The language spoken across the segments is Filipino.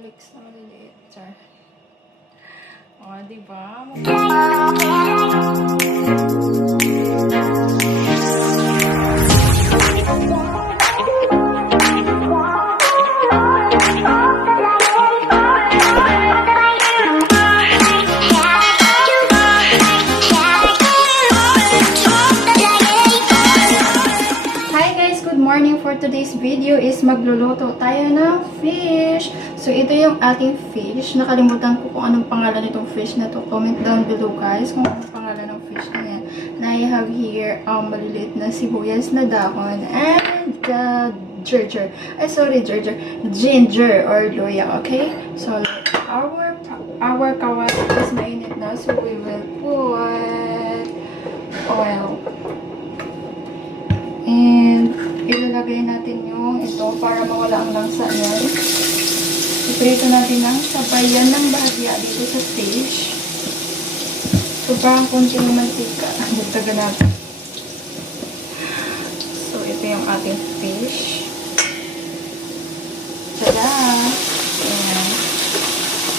leeks na maliliit. Char. O, diba? For today's video is magluluto tayo ng fish. So, ito yung ating fish. Nakalimutan ko kung anong pangalan nitong fish na to. Comment down below guys kung anong pangalan ng fish na yan. And I have here maliliit na sibuyas na dahon and ginger or luya, okay? So, our kawali is mainit na. So, we will put oil. And ilalagay natin yung ito para mawala ang langsa niyan. Iprito natin ng sabayan ng bahagya dito sa fish. Sobrang konting mantika. Dagdagan natin. So, ito yung ating fish. Tada! Ayan.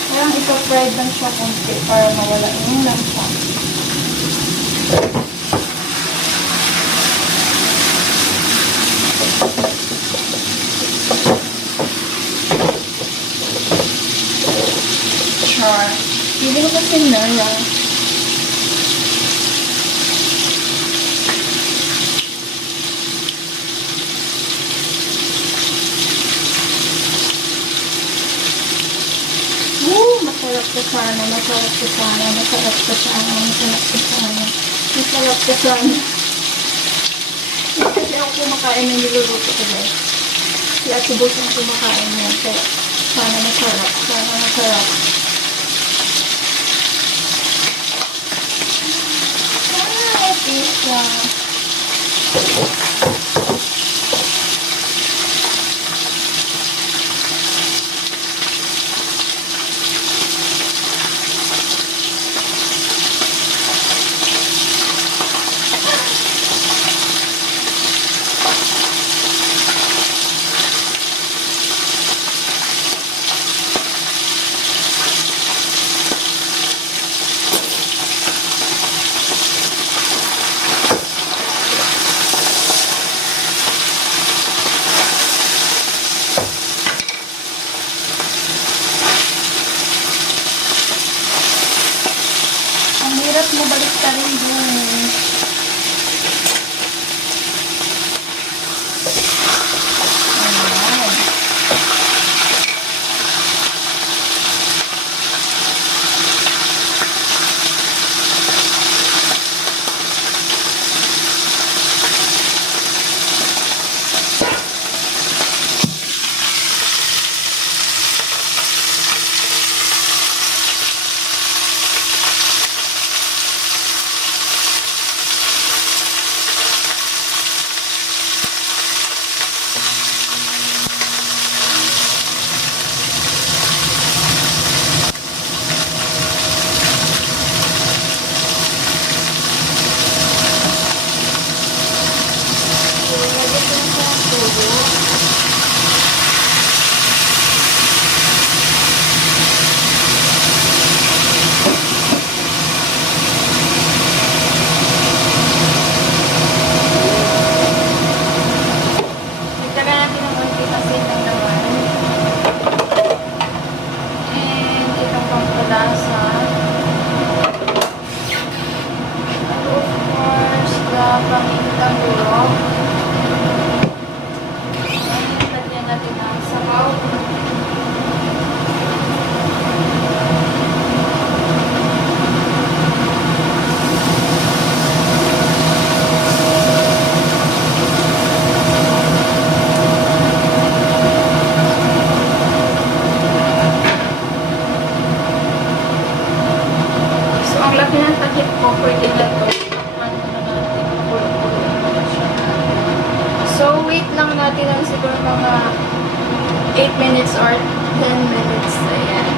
Kaya ito-fried lang siya konti para mawala yung langsa. Hindi ko kasi naya. Masarap ko sana. Kasi ako kumakain ng niluluto ko guys. Si Ate Boss ang kumakain niya. Kaya sana masarap. Hirap mo balik ka rin doon. Pamintang durog. Lagyan natin ang sabaw. So, ang laki ng takip ko, pwede na ito. So, wait lang natin ang siguro mga 8 minutes or 10 minutes. Ayan.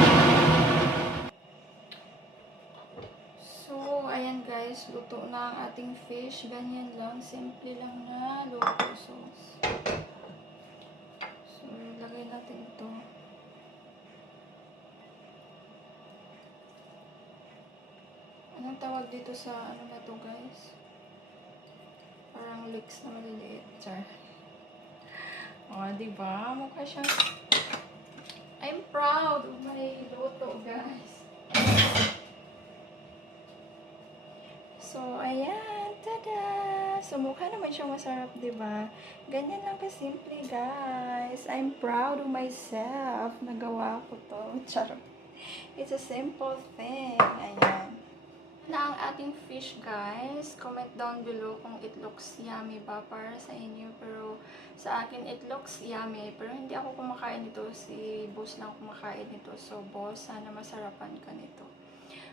So, ayan guys. Luto na ang ating fish. Ganyan lang. Simple lang na luto sauce. So, lagay natin ito. tawag dito sa ano na to, guys? Parang leeks na maliliit. Char. O, diba? Mukha siyang... I'm proud of my luto, guys. So, ayan. Tada! So, mukha naman siyang masarap, diba? Ganyan lang kasimple, guys. I'm proud of myself. Nagawa ko to. Charot. It's a simple thing. Ayan. Na ang ating fish, guys. Comment down below kung it looks yummy ba para sa inyo. Pero sa akin, it looks yummy. Pero hindi ako kumakain nito. Si boss lang kumakain nito. So, boss, sana masarapan ka nito.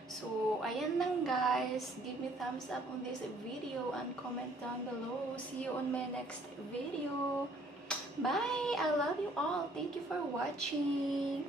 So, ayan lang, guys. Give me thumbs up on this video and comment down below. See you on my next video. Bye! I love you all. Thank you for watching.